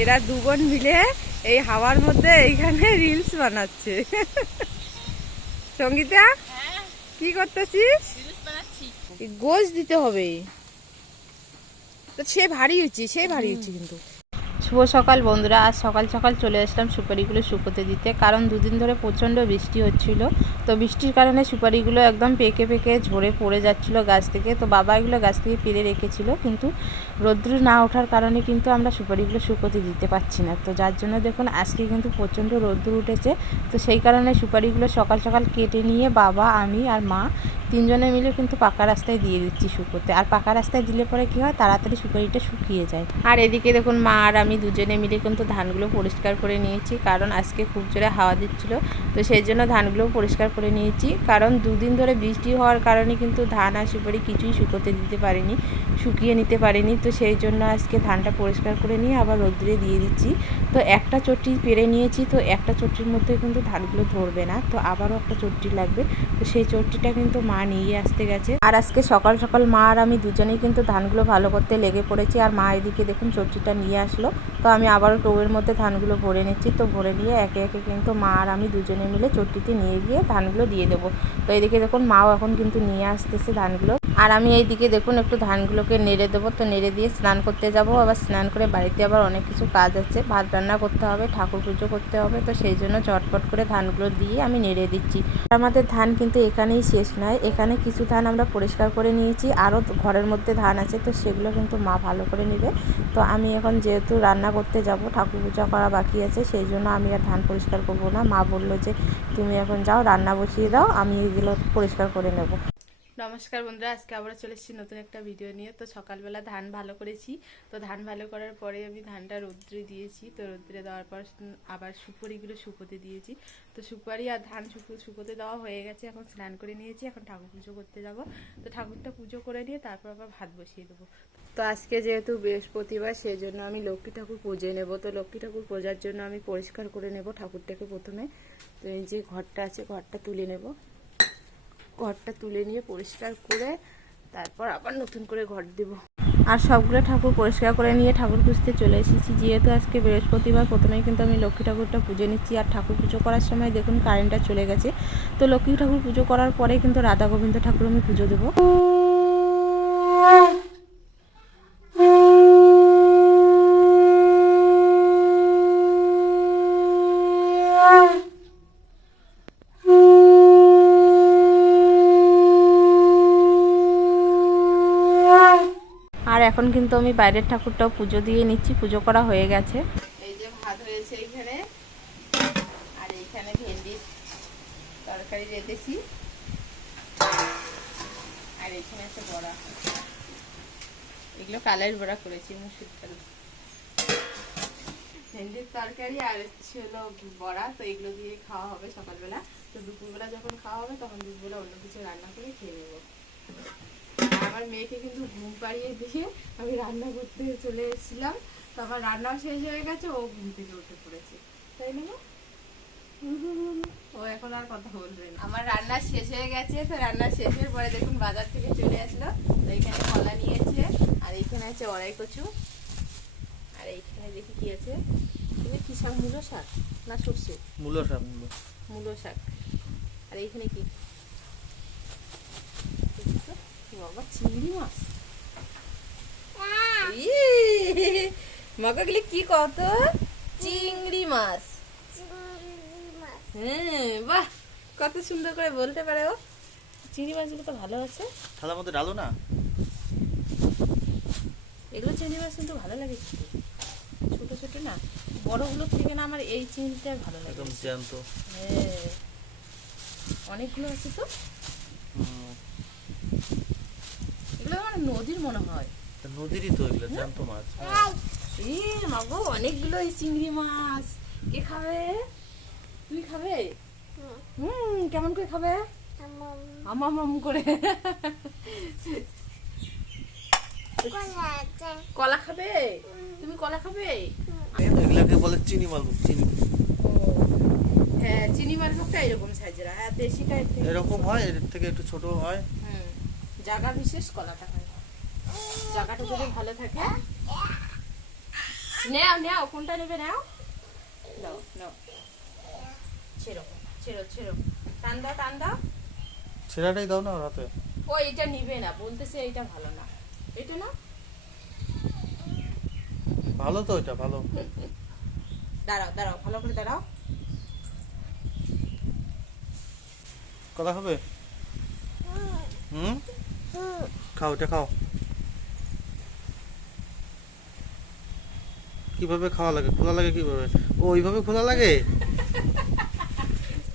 এরা দু বোন মিলে এই হাওয়ার মধ্যে এইখানে রিলস বানাচ্ছে। সঙ্গীতা কি করতেছিস? গোশ দিতে হবে তো সে ভারী হচ্ছে কিন্তু। শুভ সকাল বন্ধুরা, আজ সকাল সকাল চলে আসলাম সুপারিগুলো শুকোতে দিতে, কারণ দুদিন ধরে প্রচণ্ড বৃষ্টি হচ্ছিল। তো বৃষ্টির কারণে সুপারিগুলো একদম পেকে পেকে ঝরে পড়ে যাচ্ছিলো গাছ থেকে। তো বাবা এগুলো গাছ থেকে পেরে রেখেছিল, কিন্তু রৌদ্র না ওঠার কারণে কিন্তু আমরা সুপারিগুলো শুকোতে দিতে পারছি না। তো যার জন্য দেখুন আজকে কিন্তু প্রচণ্ড রৌদ্র উঠেছে। তো সেই কারণে সুপারিগুলো সকাল সকাল কেটে নিয়ে বাবা, আমি আর মা তিনজনে মিলে কিন্তু পাকা রাস্তায় দিয়ে দিচ্ছি শুকোতে। আর পাকা রাস্তায় দিলে পরে কী হয়, তাড়াতাড়ি সুপারিটা শুকিয়ে যায়। আর এদিকে দেখুন মা আর আমি দুজনে মিলে কিন্তু ধানগুলো পরিষ্কার করে নিয়েছি, কারণ আজকে খুব জোরে হাওয়া দিচ্ছিল। তো সেই জন্য ধানগুলো পরিষ্কার করে নিয়েছি, কারণ দুদিন ধরে বৃষ্টি হওয়ার কারণে কিন্তু ধান আর সুপারি কিছুই শুকোতে দিতে পারিনি, শুকিয়ে নিতে পারিনি। তো সেই জন্য আজকে ধানটা পরিষ্কার করে নিয়ে আবার রোদ্রে দিয়ে দিচ্ছি। তো একটা চট্টি পেরে নিয়েছি, তো একটা চট্টির মধ্যে কিন্তু ধানগুলো ধরবে না, তো আবারও একটা চট্টি লাগবে। তো সেই চট্টিটা কিন্তু মা নিয়ে আসতে গেছে। আর আজকে সকাল সকাল মা আর আমি দুজনেই কিন্তু ধানগুলো ভালো করতে লেগে পড়েছি। আর মা এদিকে দেখুন চট্টিটা নিয়ে আসলো, তো আমি আবারও টোয়ের মধ্যে ধানগুলো ভরে নিচ্ছি। তো ভরে নিয়ে একে একে কিন্তু মা আর আমি দুজনে মিলে চট্টিতে নিয়ে গিয়ে ধানগুলো দিয়ে দেবো। তো এইদিকে দেখুন মাও এখন কিন্তু নিয়ে আসতেছে ধানগুলো, আর আমি এইদিকে দেখুন একটু ধানগুলোকে নেড়ে দেবো। তো নেড়ে দিয়ে স্নান করতে যাব, আবার স্নান করে বাড়িতে আবার অনেক কিছু কাজ আছে, ভাত রান্না করতে হবে, ঠাকুর পুজো করতে হবে। তো সেই জন্য চটপট করে ধানগুলো দিয়ে আমি নেড়ে দিচ্ছি। আমাদের ধান কিন্তু এখানেই শেষ নয়, এখানে কিছু ধান আমরা পরিষ্কার করে নিয়েছি, আরও ঘরের মধ্যে ধান আছে, তো সেগুলো কিন্তু মা ভালো করে নেবে। তো আমি এখন যেহেতু রান্না করতে যাব, ঠাকুর পূজা করা বাকি আছে, সেই জন্য আমি আর ধান পরিষ্কার করব না। মা বললো যে তুমি এখন যাও রান্না বসিয়ে দাও, আমি এগুলো পরিষ্কার করে নেব। নমস্কার বন্ধুরা, আজকে আবার চলে এসেছি নতুন একটা ভিডিও নিয়ে। তো সকালবেলা ধান ভালো করেছি, তো ধান ভালো করার পরে আমি ধানটা রৌদ্রে দিয়েছি। তো রৌদ্রে দেওয়ার পর আবার সুপারিগুলো শুকোতে দিয়েছি। তো সুপারি আর ধান শুকোতে দেওয়া হয়ে গেছে, এখন স্নান করে নিয়েছি, এখন ঠাকুর পুজো করতে যাব। তো ঠাকুরটা পুজো করে নিয়ে তারপর আবার ভাত বসিয়ে দেবো। তো আজকে যেহেতু বৃহস্পতিবার, সেই জন্য আমি লক্ষ্মী ঠাকুর পুজো নেব। তো লক্ষ্মী ঠাকুর পূজার জন্য আমি পরিষ্কার করে নেব ঠাকুরটাকে প্রথমে। তো এই যে ঘরটা আছে, ঘরটা তুলে নেব, ঘরটা তুলে নিয়ে পরিষ্কার করে তারপর আবার নতুন করে ঘর দেব। আর সবগুলো ঠাকুর পরিষ্কার করে নিয়ে ঠাকুর পুজতে চলে এসেছি। যেহেতু আজকে বৃহস্পতিবার, প্রথমেই কিন্তু আমি লক্ষ্মী ঠাকুরটা পুজো নিচ্ছি। আর ঠাকুর পুজো করার সময় দেখুন কারেন্টটা চলে গেছে। তো লক্ষ্মী ঠাকুর পুজো করার পরে কিন্তু রাধা গোবিন্দ ঠাকুর আমি পুজো দেবো। আর এখন কিন্তু আমি বাইরের ঠাকুরটাও পুজো দিয়ে নিচ্ছি, পুজো করা হয়ে গেছে। এই যে ভাত হয়েছে এইখানে, আর এইখানে ভেন্ডির তরকারি রেঁধেছি, আর এইখানে আছে বড়া, এগুলো কালের বড়া করেছি, মুসুর ডাল, ভেন্ডির তরকারি আর হলো বড়া। তো এগুলো দিয়ে খাওয়া হবে সকালবেলা। তো দুপুরবেলা যখন খাওয়া হবে তখন দুপুরবেলা অন্য কিছু রান্না করে খেয়ে নেবো। আমার মেয়েকে কিন্তু ঘুম পাড়িয়ে দিয়ে আমি রান্না করতে চলে এসেছিলাম। তো আমার রান্নাও শেষ হয়ে গেছে, ও ঘুম থেকে উঠে পড়েছে, তাই না? ও এখন আর কথা বলবে না। আমার রান্না শেষ হয়ে গেছে। তো রান্না শেষের পরে দেখুন বাজার থেকে চলে আসলো। তো এইখানে কলা নিয়েছে, আর এইখানে আছে অড়াই কচু, আর এইখানে দেখি কি আছে, এখানে কি শাক, মূলো শাক না সর্ষে? মূলো শাক, মূলো শাক। আর এইখানে কি বাবা, চিংড়ি মাছ। মাকাগুলি কি কত চিংড়ি মাছ। হ্যাঁ বাহ, কত সুন্দর করে বলতে পারে ও। চিংড়ি মাছগুলো তো ভালো আছে, থালার মধ্যে ডালো না, এগুলো চিংড়ি মাছ কিন্তু ভালো লাগে খেতে, ছোট ছোট না, বড়গুলোর থেকে না আমার এই চিংড়িটা ভালো লাগে, একদম জ্যান্ত। হ্যাঁ অনেকগুলো আছে তো, এগুলো আমার নদীর মনে হয়। নদীরই তো এগুলো, জ্যান্ত মাছ। মাগো অনেকগুলো এই চিংড়ি মাছ, কে খাবে? তুই খাবে? কেমন করে খাবে? মাম করে। কলা খাবে? তুমি কলা খাবে? এগুলাকে বলে চিনি মালভোগ। চিনি, হ্যাঁ চিনি মালভোগটা এরকম সাইজের, আর দেশিটা এরকম হয়, এর থেকে একটু ছোট হয়। জায়গা বিশেষ কলাটা হয়, জায়গাটা যদি ভালো থাকে নাও নাও, কোনটা নেবে নাও, দাও নাও, ছেড়ো ছেড়ো ছেড়ো, টান দাও টান দাও। ছেঁড়াটাই দাও না ওর হাতে। ও এটা নিবে না, বলতেছে এইটা ভালো না, এটা না। ভালো তো এটা ভালো। দাঁড়াও দাঁড়াও, ভালো করে দাঁড়াও। কলা হবে? খাও এটা খাও। কিভাবে খাওয়া লাগে, খোলা লাগে কিভাবে? ও ওইভাবে খোলা লাগে?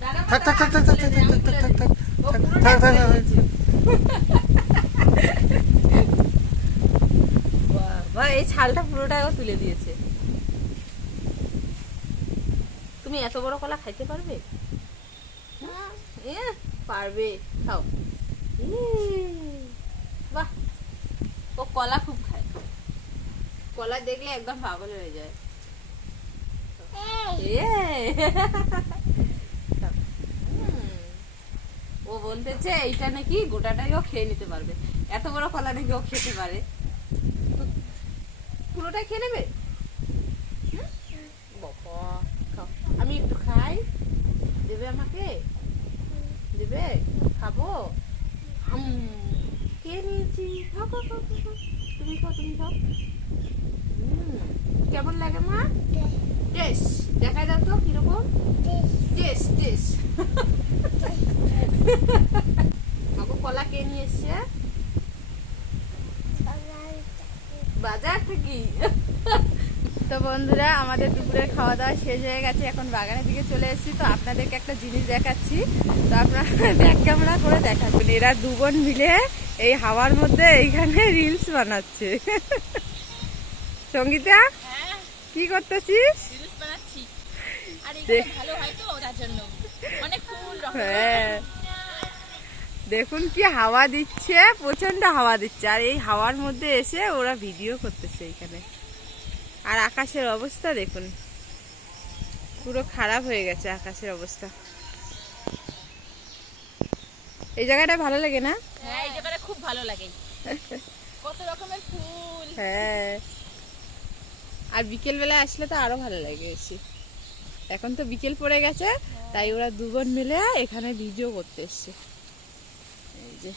দাঁড়াও, থাক থাক থাক থাক থাক থাক থাক থাক থাক থাক ও পুরোটা থাক থাক খুলে থাক। দিয়েছে। বাহ, এই ছালটা পুরোটাও তুলে দিয়েছে। তুমি এত বড় কলা খাইতে পারবে? পারবে, খাও। বাহ, ও কলা খুব খায়, কলা দেখলে একদম পাগল হয়ে যায়। ও বলতেছে এইটা নাকি গোটাটাই ও খেয়ে নিতে পারবে, এত বড় কলা নাকি ও খেতে পারে। তো পুরোটাই খেয়ে নেবে? বাবা, খাও। আমি একটু খাই, দেবে আমাকে? দেবে? খাবো। কে নিয়েছি, খাও খাও খাও খাও, খাও। তুমি খাও তুমি খাও। কেমন লাগে মা? টেস্ট দেখা যাও তো কিরকম টেস্ট টেস্ট। আমাকে কলা কে নিয়ে এসছে? বাজার থেকে। তো বন্ধুরা, আমাদের দুপুরের খাওয়া দাওয়া শেষ হয়ে গেছে, এখন বাগানের দিকে চলে এসেছি। তো আপনাদেরকে একটা জিনিস দেখাচ্ছি, তো আপনারা ব্যাক ক্যামেরা করে দেখাচ্ছেন। এরা দু বোন মিলে এই হাওয়ার মধ্যে এইখানে রিলস বানাচ্ছে। সঙ্গীতা, কি করতেছিস? হ্যাঁ, দেখুন কি হাওয়া দিচ্ছে, প্রচন্ড হাওয়া দিচ্ছে, আর এই হাওয়ার মধ্যে এসে ওরা ভিডিও করতেছে এইখানে। আর আকাশের অবস্থা দেখুন, পুরো খারাপ হয়ে গেছে আকাশের অবস্থা। এই জায়গাটা ভালো লাগে না? হ্যাঁ, এই জায়গাটা খুব ভালো লাগে, কত রকমের ফুল। হ্যাঁ, আর বিকেল বেলা আসলে তো আরো ভালো লাগে এসে। এখন তো বিকেল পড়ে গেছে, তাই ওরা দু বোন মিলে এখানে ভিডিও করতে এসছে। এই যে,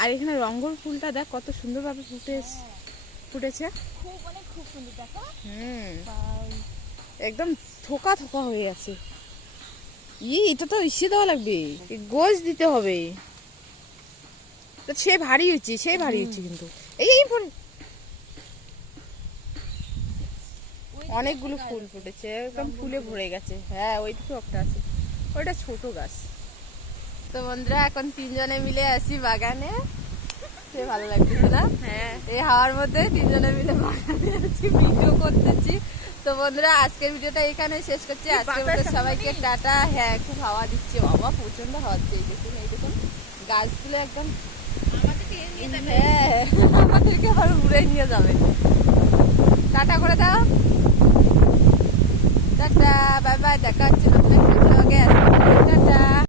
আর এখানে রঙ্গর ফুলটা দেখ কত সুন্দরভাবে ফুটেছে। খুব মানে খুব সুন্দর দেখো। একদম থোকা থোকা হয়ে আছে। এটা তো ইসে দেওয়া লাগবে, গোজ দিতে হবে। তো সে ভারী হচ্ছে, সেই ভারী হচ্ছে কিন্তু। এই অনেকগুলো ফুল ফুটেছে, একদম ফুলে ভরে গেছে। হ্যাঁ, ওইটুকু একটা আছে, ওইটা ছোট গাছ। তো বন্ধুরা, এখন তিনজনে মিলে আসি বাগানে, সে ভালো লাগতেছে না? হ্যাঁ, এই হাওয়ার মধ্যে তিনজনে মিলে বাগানে আছি, ভিডিও করতেছি। তো বন্ধুরা, আজকের ভিডিওটা এখানে শেষ করছি। আজকের মতো সবাইকে টাটা। হ্যাঁ, খুব হাওয়া দিচ্ছে বাবা, প্রচন্ড হাওয়া দিচ্ছে। এই দেখুন, এই দেখুন গাছগুলো একদম, হ্যাঁ আমাদেরকে আবার উড়ে নিয়ে যাবে। টাটা করে দাও, টাটা বাই বাই, দেখা হচ্ছে নতুন একটা ব্লগে। টাটা।